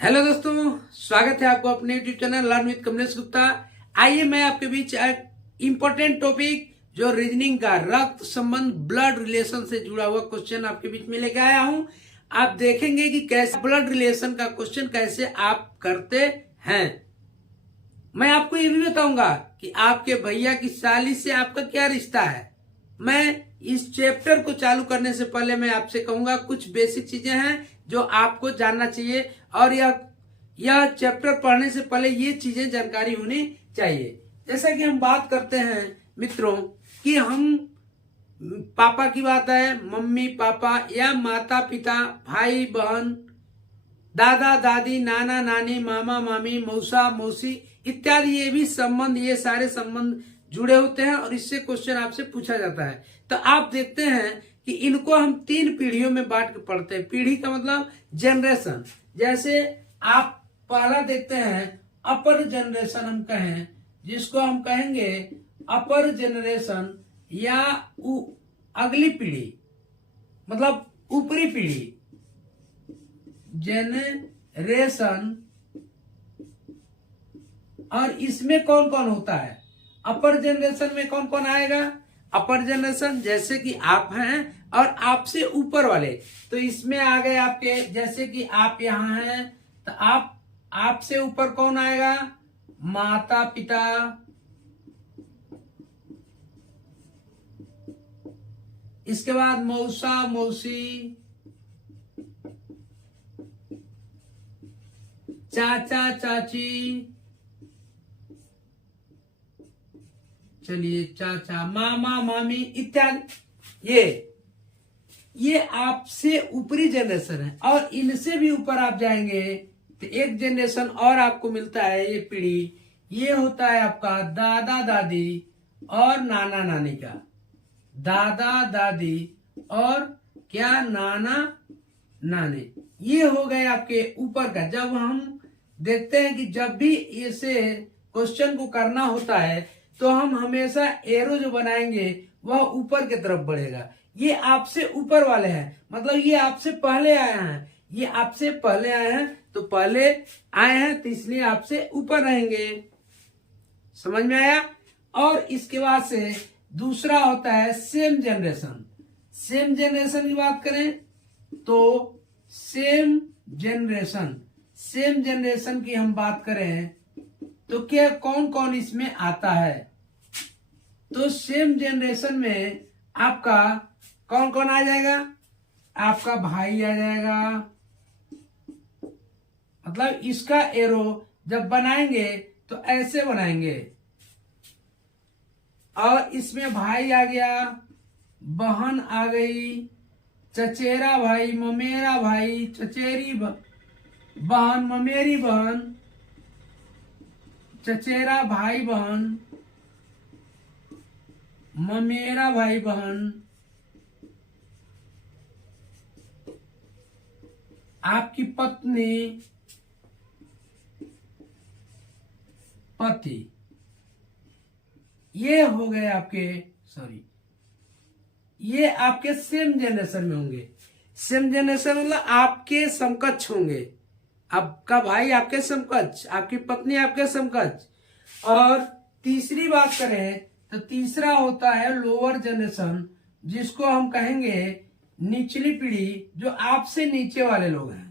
Hello दोस्तों, स्वागत है आपको अपने YouTube channel learn with Kamlesh Gupta. आइए मैं आपके बीच एक इम्पोर्टेंट टॉपिक जो रीजनिंग का रक्त संबंध ब्लड रिलेशन से जुड़ा हुआ क्वेश्चन आपके बीच में लेके आया हूं। आप देखेंगे कि कैसे ब्लड रिलेशन का क्वेश्चन कैसे आप करते हैं। मैं आपको ये भी बताऊंगा कि आपके भैया की साली से आपका क्या रिश्ता है। मैं इस चैप्टर को चालू करने से पहले मैं आपसे कहूंगा कुछ बेसिक चीजें हैं जो आपको जानना चाहिए, और यह चैप्टर पढ़ने से पहले ये चीजें जानकारी होनी चाहिए। जैसा कि हम बात करते हैं मित्रों कि हम पापा की बात है, मम्मी पापा या माता पिता, भाई बहन, दादा दादी, नाना नानी, मामा मामी, मौसा मौसी इत्यादि, ये भी संबंध, ये सारे संबंध जुड़े होते हैं और इससे क्वेश्चन आपसे पूछा जाता है। तो आप देखते हैं कि इनको हम 3 पीढ़ियों में बांट के पढ़ते हैं। पीढ़ी का मतलब जनरेशन। जैसे आप पहला देखते हैं अपर जनरेशन, हम कहें जिसको हम कहेंगे अपर जनरेशन या अगली पीढ़ी, मतलब ऊपरी पीढ़ी, जनरेशन। और इसमें कौन कौन होता है? अपर जनरेशन में कौन कौन आएगा? अपर जनरेशन जैसे कि आप हैं और आपसे ऊपर वाले, तो इसमें आ गए आपके, जैसे कि आप यहाँ हैं तो आपसे ऊपर कौन आएगा? माता पिता, इसके बाद मौसा मौसी, चाचा चाची, चलिए चाचा, मामा मामी इत्यादि। ये आपसे ऊपरी जनरेशन है। और इनसे भी ऊपर आप जाएंगे तो एक जनरेशन और आपको मिलता है, ये पीढ़ी, ये होता है आपका दादा दादी और नाना नानी का। दादा दादी और क्या, नाना नानी, ये हो गए आपके ऊपर का। जब हम देखते हैं कि जब भी इसे क्वेश्चन को करना होता है तो हम हमेशा एरो जो बनाएंगे वह ऊपर की तरफ बढ़ेगा। ये आपसे ऊपर वाले हैं, मतलब ये आपसे पहले आए हैं, ये आपसे पहले आए हैं तो पहले आए हैं तो इसलिए आपसे ऊपर रहेंगे। समझ में आया? और इसके बाद से दूसरा होता है सेम जनरेशन। सेम जनरेशन की बात करें तो सेम जनरेशन की हम बात करें तो क्या कौन कौन इसमें आता है? तो सेम जनरेशन में आपका कौन कौन आ जाएगा? आपका भाई आ जाएगा, मतलब इसका एरो जब बनाएंगे तो ऐसे बनाएंगे, और इसमें भाई आ गया, बहन आ गई, चचेरा भाई, ममेरा भाई, चचेरी बहन, ममेरी बहन, चचेरा भाई बहन, ममेरा भाई बहन, आपकी पत्नी, पति। ये हो गए आपके, ये आपके सेम जनरेशन में होंगे। सेम जनरेशन मतलब आपके समकक्ष होंगे। आपका भाई आपके समकक्ष, आपकी पत्नी आपके समकक्ष। और तीसरी बात करें तो तीसरा होता है लोअर जनरेशन, जिसको हम कहेंगे निचली पीढ़ी, जो आपसे नीचे वाले लोग हैं।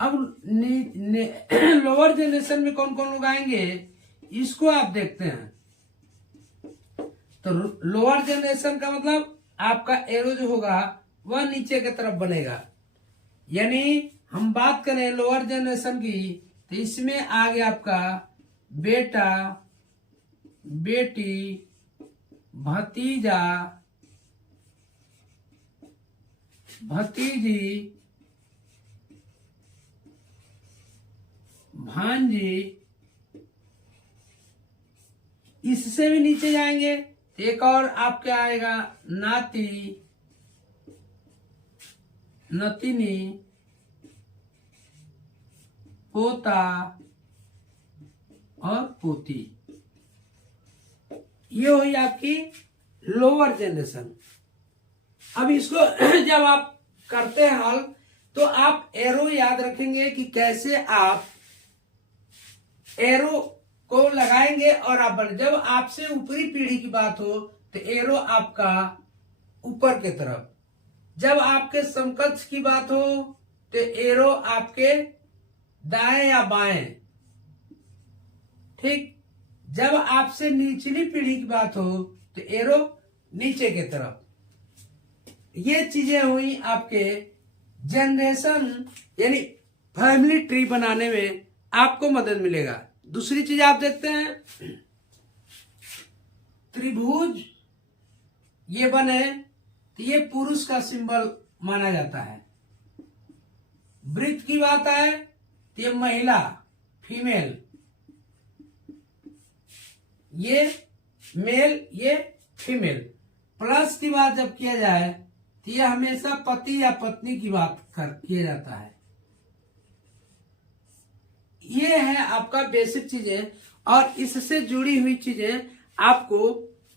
अब लोअर जनरेशन में कौन कौन लोग आएंगे इसको आप देखते हैं। तो लोअर जनरेशन का मतलब आपका एरो जो होगा वह नीचे की तरफ बनेगा। यानी हम बात करें लोअर जनरेशन की तो इसमें आ गया आपका बेटा, बेटी, भतीजा, भतीजी, भांजी। इससे भी नीचे जाएंगे एक और आपके आएगा नाती, नतिनी, पोता और पोती। ये हुई आपकी लोअर जनरेशन। अब इसको जब आप करते हैं हल तो आप एरो याद रखेंगे कि कैसे आप एरो को लगाएंगे और आप जब आपसे ऊपरी पीढ़ी की बात हो तो एरो आपका ऊपर की तरफ, जब आपके समकक्ष की बात हो तो एरो आपके दाएं या बाएं, ठीक। जब आपसे निचली पीढ़ी की बात हो तो एरो नीचे की तरफ। ये चीजें हुई आपके जनरेशन यानी फैमिली ट्री बनाने में आपको मदद मिलेगा। दूसरी चीज आप देखते हैं, त्रिभुज ये बने तो ये पुरुष का सिंबल माना जाता है। वृत्त की बात है तो ये महिला, फीमेल, ये मेल, ये फीमेल। प्लस की बात जब किया जाए तो ये हमेशा पति या पत्नी की बात किया जाता है। ये है आपका बेसिक चीजें, और इससे जुड़ी हुई चीजें आपको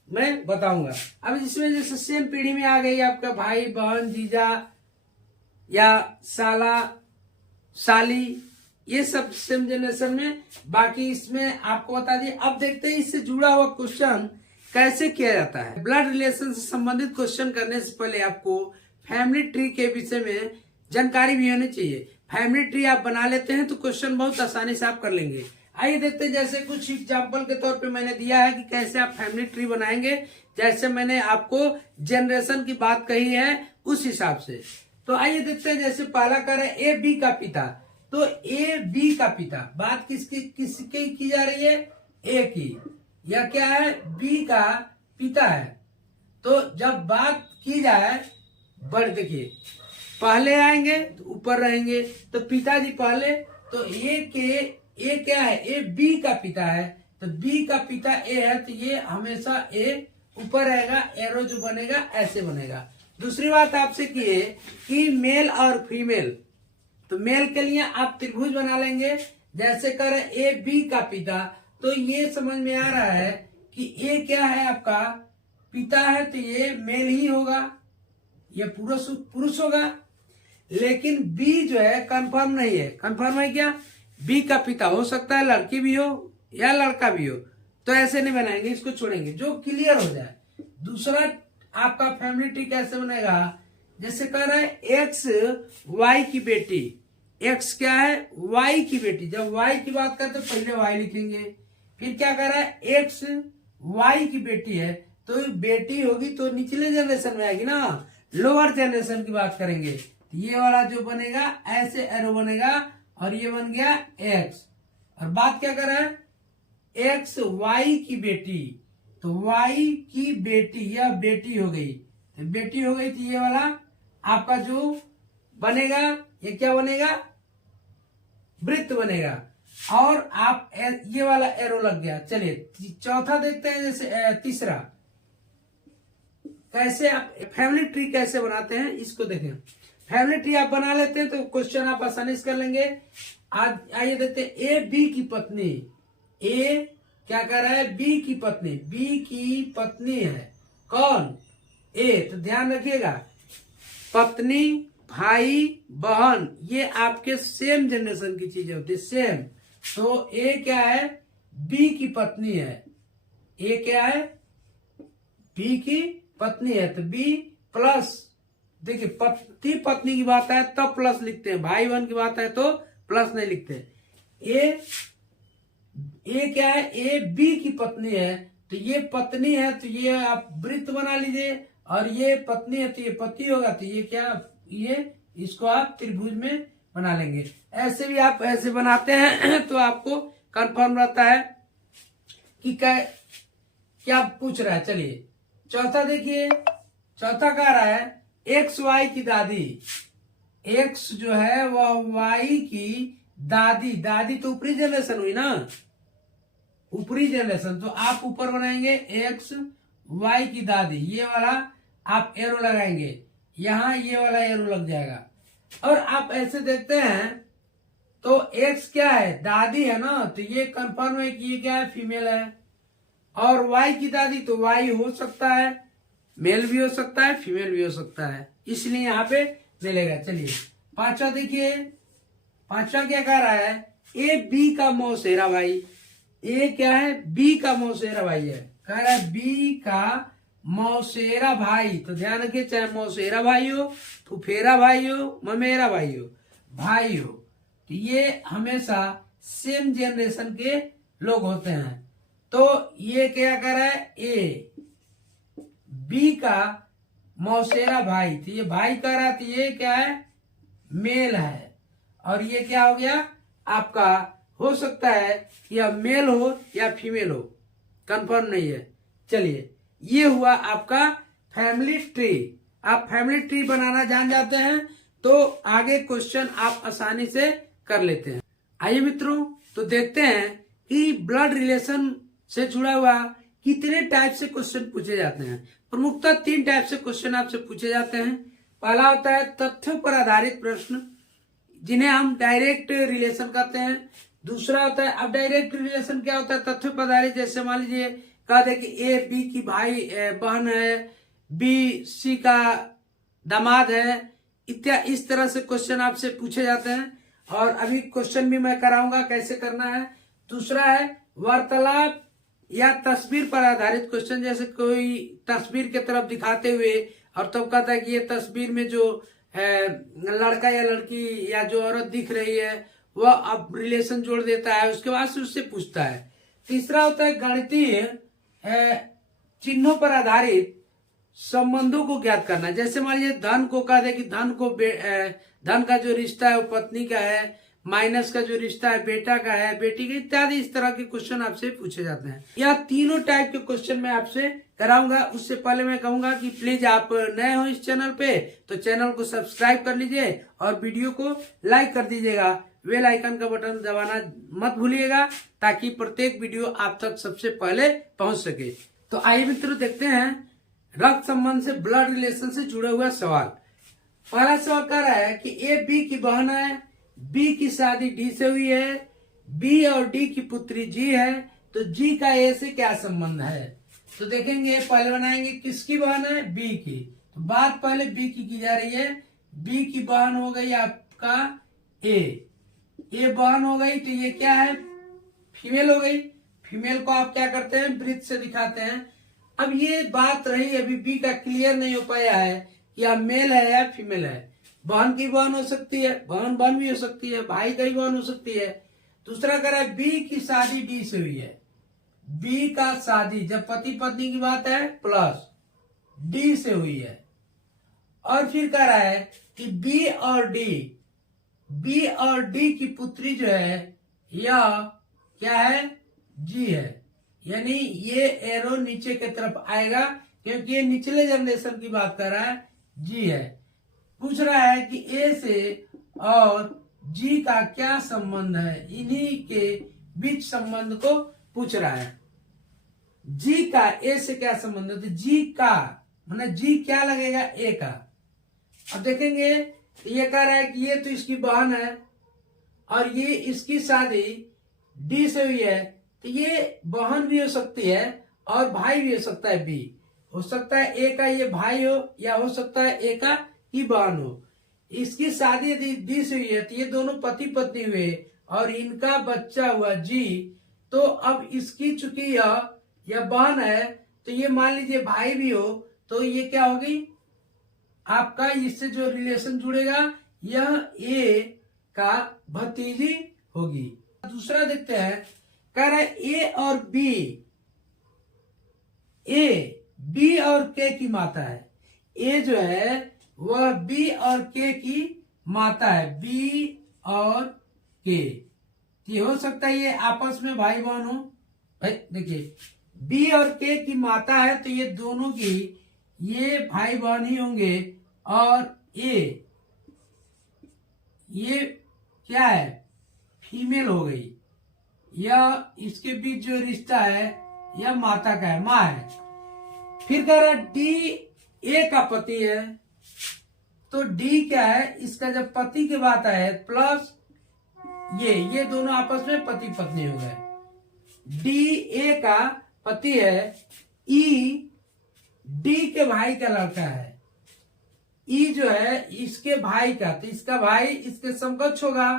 मैं बताऊंगा। अब इसमें जैसे सेम पीढ़ी में आ गई आपका भाई, बहन, जीजा या साला, साली, ये सब सेम जनरेशन में। बाकी इसमें आपको बता दिए। अब देखते हैं इससे जुड़ा हुआ क्वेश्चन कैसे किया जाता है। ब्लड रिलेशन से संबंधित क्वेश्चन करने से पहले आपको फैमिली ट्री के विषय में जानकारी भी होनी चाहिए। फैमिली ट्री आप बना लेते हैं तो क्वेश्चन बहुत आसानी से आप कर लेंगे। आइए देखते हैं, जैसे कुछ एग्जाम्पल के तौर पे मैंने दिया है कि कैसे आप फैमिली ट्री बनाएंगे, जैसे मैंने आपको जनरेशन की बात कही है उस हिसाब से। तो आइए देखते हैं, जैसे पहला कर है ए बी का पिता। तो ए बी का पिता, बात किसकी की जा रही है? ए की। यह क्या है? बी का पिता है। तो जब बात की जाए, बढ़ देखिए पहले आएंगे तो ऊपर रहेंगे, तो पिताजी पहले। तो ए क्या है? ए बी का पिता है, तो बी का पिता ए है, तो ये हमेशा ए ऊपर रहेगा। एरो जो बनेगा ऐसे बनेगा। दूसरी बात आपसे की है कि मेल और फीमेल, तो मेल के लिए आप त्रिभुज बना लेंगे। जैसे कर ए बी का पिता, तो ये समझ में आ रहा है कि ए क्या है? आपका पिता है, तो ये मेल ही होगा, ये पुरुष होगा। लेकिन बी जो है कंफर्म नहीं है। कंफर्म है क्या? बी का पिता हो सकता है लड़की भी हो या लड़का भी हो, तो ऐसे नहीं बनाएंगे, इसको छोड़ेंगे जो क्लियर हो जाए। दूसरा आपका फैमिली ट्री कैसे बनेगा? जैसे कह रहा है एक्स वाई की बेटी। एक्स क्या है? वाई की बेटी। जब वाई की बात करते पहले वाई लिखेंगे। फिर क्या कह रहा है? एक्स वाई की बेटी है, तो बेटी होगी तो निचले जनरेशन में आएगी ना, लोअर जनरेशन की बात करेंगे। तो ये वाला जो बनेगा ऐसे एरो बनेगा, और ये बन गया एक्स। और बात क्या कर रहा है? एक्स वाई की बेटी, तो वाई की बेटी, यह बेटी हो गई, तो बेटी हो गई, तो ये वाला आपका जो बनेगा, ये क्या बनेगा? वृत्त बनेगा। और आप ये वाला एरो लग गया। चलिए चौथा देखते हैं, जैसे तीसरा कैसे आप फैमिली ट्री कैसे बनाते हैं इसको देखें। फैमिली ट्री आप बना लेते हैं तो क्वेश्चन आप आसानी से कर लेंगे। आज आइए देखते हैं, ए बी की पत्नी। ए क्या कर रहा है? बी की पत्नी। बी की पत्नी है कौन? ए। तो ध्यान रखिएगा, पत्नी, भाई, बहन, ये आपके सेम जनरेशन की चीजें होती है, सेम। तो ए क्या है? बी की पत्नी है। ए क्या है? बी की पत्नी है, तो बी प्लस, देखिए पति पत्नी की बात है तब प्लस लिखते हैं, भाई बहन की बात है तो प्लस नहीं लिखते। ए क्या है? ए बी की पत्नी है, तो ये पत्नी है, तो ये आप वृत्त बना लीजिए। और ये पत्नी है तो ये पति होगा, तो ये क्या? ये इसको आप त्रिभुज में बना लेंगे। ऐसे भी आप ऐसे बनाते हैं तो आपको कंफर्म रहता है कि क्या पूछ रहा है। चलिए चौथा देखिए, चौथा कह रहा है एक्स वाई की दादी। एक्स जो है वह वाई की दादी। दादी तो ऊपरी जनरेशन हुई ना, ऊपरी जनरेशन। तो आप ऊपर बनाएंगे एक्स वाई की दादी, ये वाला आप एरो लगाएंगे, यहां ये वाला एरो लग जाएगा। और आप ऐसे देखते हैं तो एक्स क्या है? दादी है ना, तो ये कंफर्म है कि ये क्या है? फीमेल है। और वाई की दादी, तो वाई हो सकता है मेल भी हो सकता है, फीमेल भी हो सकता है, इसलिए यहाँ पे मिलेगा। चलिए पांचवा देखिए, पांचवा क्या कह रहा है, ए बी का मौसेरा भाई। ए क्या है, बी का मौसेरा भाई है, कह रहा है बी का मौसेरा भाई। तो ध्यान रखिए, चाहे मौसेरा भाई हो, फुफेरा भाई हो, ममेरा भाई हो, भाई हो, तो ये हमेशा सेम जनरेशन के लोग होते हैं। तो ये क्या कर रहा है, ए बी का मौसेरा भाई, तो ये भाई कह रहा है, तो ये क्या है, मेल है। और ये क्या हो गया आपका, हो सकता है या मेल हो या फीमेल हो, कंफर्म नहीं है। चलिए, ये हुआ आपका फैमिली ट्री। आप फैमिली ट्री बनाना जान जाते हैं तो आगे क्वेश्चन आप आसानी से कर लेते हैं। आइए मित्रों, तो देखते हैं कि ब्लड रिलेशन से जुड़ा हुआ कितने टाइप से क्वेश्चन पूछे जाते हैं। प्रमुखतः 3 टाइप से क्वेश्चन आपसे पूछे जाते हैं। पहला होता है तथ्यों पर आधारित प्रश्न, जिन्हें हम डायरेक्ट रिलेशन कहते हैं। दूसरा होता है, अब डायरेक्ट रिलेशन क्या होता है, तथ्यों पर आधारित, जैसे मान लीजिए कह दे कि ए बी की बहन है, बी सी का दामाद है, इत्यादि। इस तरह से क्वेश्चन आपसे पूछे जाते हैं और अभी क्वेश्चन भी मैं कराऊंगा कैसे करना है। दूसरा है वार्तालाप या तस्वीर पर आधारित क्वेश्चन, जैसे कोई तस्वीर की तरफ दिखाते हुए और तब कहता है कि ये तस्वीर में जो लड़का या लड़की या जो औरत दिख रही है वह अब रिलेशन जोड़ देता है, उसके बाद से उससे पूछता है। तीसरा होता है गणितीय चिन्हों पर आधारित संबंधों को ज्ञात करना, जैसे मान लीजिए धन को कह दे कि धन का जो रिश्ता है वो पत्नी का है, माइनस का जो रिश्ता है बेटा का है, बेटी का, इत्यादि। इस तरह के क्वेश्चन आपसे पूछे जाते हैं। यह तीनों टाइप के क्वेश्चन मैं आपसे कराऊंगा। उससे पहले मैं कहूंगा कि प्लीज आप नए हो इस चैनल पे तो चैनल को सब्सक्राइब कर लीजिए और वीडियो को लाइक कर दीजिएगा। बेल आइकन का बटन दबाना मत भूलिएगा ताकि प्रत्येक वीडियो आप तक सबसे पहले पहुंच सके। तो आइए मित्रों, देखते हैं रक्त संबंध से, ब्लड रिलेशन से जुड़ा हुआ सवाल। पहला सवाल कह रहा है कि ए बी की बहन है, बी की शादी डी से हुई है, बी और डी की पुत्री जी है, तो जी का ए से क्या संबंध है। तो देखेंगे, पहले बनाएंगे किसकी बहन है, बी की। तो बात पहले बी की जा रही है। बी की बहन हो गई आपका ए बहन हो गई, तो ये क्या है, फीमेल हो गई। फीमेल को आप क्या करते हैं, वृत्त से दिखाते हैं। अब ये बात रही, अभी बी का क्लियर नहीं हो पाया है कि आप मेल है या फीमेल है। बहन की बहन हो सकती है, बहन भी हो सकती है, भाई की बहन हो सकती है। दूसरा कह रहा है बी की शादी डी से हुई है। बी का शादी जब पति पत्नी की बात है प्लस डी से हुई है। और फिर कह रहा है कि बी और डी की पुत्री जो है यह क्या है, जी है। यानी ये एरो नीचे की तरफ आएगा क्योंकि ये निचले जनरेशन की बात कर रहा है, जी है। पूछ रहा है कि ए से और जी का क्या संबंध है, इन्हीं के बीच संबंध को पूछ रहा है। जी का ए से क्या संबंध है, तो जी का मतलब जी क्या लगेगा, ए का। अब देखेंगे, ये कह रहा है कि ये तो इसकी बहन है और ये इसकी शादी डी से हुई है, तो ये बहन भी हो सकती है और भाई भी हो सकता है। बी हो सकता है ए का ये भाई हो या हो सकता है ए का ही बहन हो। इसकी शादी यदि डी से हुई है तो ये दोनों पति पत्नी हुए और इनका बच्चा हुआ जी। तो अब इसकी चूंकि यह बहन है तो ये मान लीजिए भाई भी हो, तो ये क्या होगी आपका, इससे जो रिलेशन जुड़ेगा यह ए का भतीजी होगी। दूसरा देखते हैं, कह रहा है ए बी और के की माता है। ए जो है वह बी और के की माता है, बी और के। ये हो सकता है ये आपस में भाई बहन हो। भाई देखिए, बी और के की माता है तो ये दोनों की ये भाई बहन ही होंगे। और ये क्या है, फीमेल हो गई। यह इसके बीच जो रिश्ता है यह माता का है, माँ है। फिर कह रहा डी ए का पति है, तो डी क्या है, इसका जब पति की बात है प्लस ये दोनों आपस में पति पत्नी हो गए। डी ए का पति है, ई डी के भाई का लड़का है। ई जो है इसके भाई का, तो इसका भाई इसके समकक्ष होगा।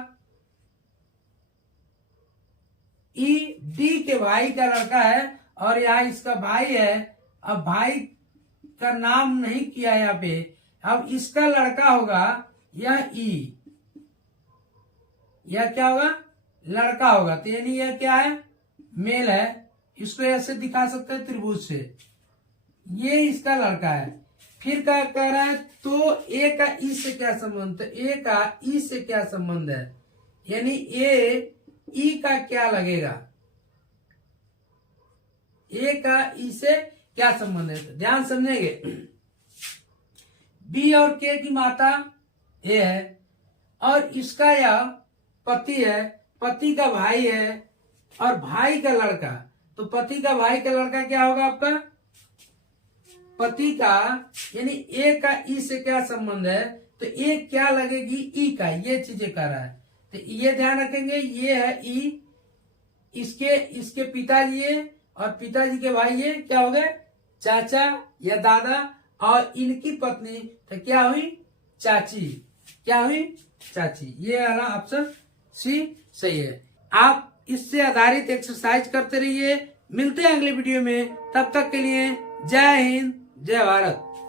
ई डी के भाई का लड़का है और यहाँ इसका भाई है। अब भाई का नाम नहीं किया यहाँ पे, अब इसका लड़का होगा यह ई, यह क्या होगा, लड़का होगा। तो यानी यह क्या है, मेल है। इसको ऐसे दिखा सकते हैं त्रिभुज से, ये इसका लड़का है। फिर क्या कह रहा है, तो ए का ई से क्या संबंध, तो ए का ई से क्या संबंध है, यानी ए ई का क्या लगेगा, ए का ई से क्या संबंध है। तो ध्यान समझेंगे, बी और के की माता ए है और इसका यह पति है, पति का भाई है और भाई का लड़का। तो पति का भाई का लड़का क्या होगा आपका, पति का, यानी ए का ई से क्या संबंध है, तो ए क्या लगेगी, ई का, ये चीजें कर रहा है। तो ये ध्यान रखेंगे, ये है ई, इसके पिताजी ये और पिताजी के भाई ये क्या हो गए, चाचा या दादा, और इनकी पत्नी तो क्या हुई, चाची, क्या हुई, चाची। ये वाला ऑप्शन सी सही है। आप इससे आधारित एक्सरसाइज करते रहिए। मिलते हैं अगले वीडियो में, तब तक के लिए जय हिंद जय भारत।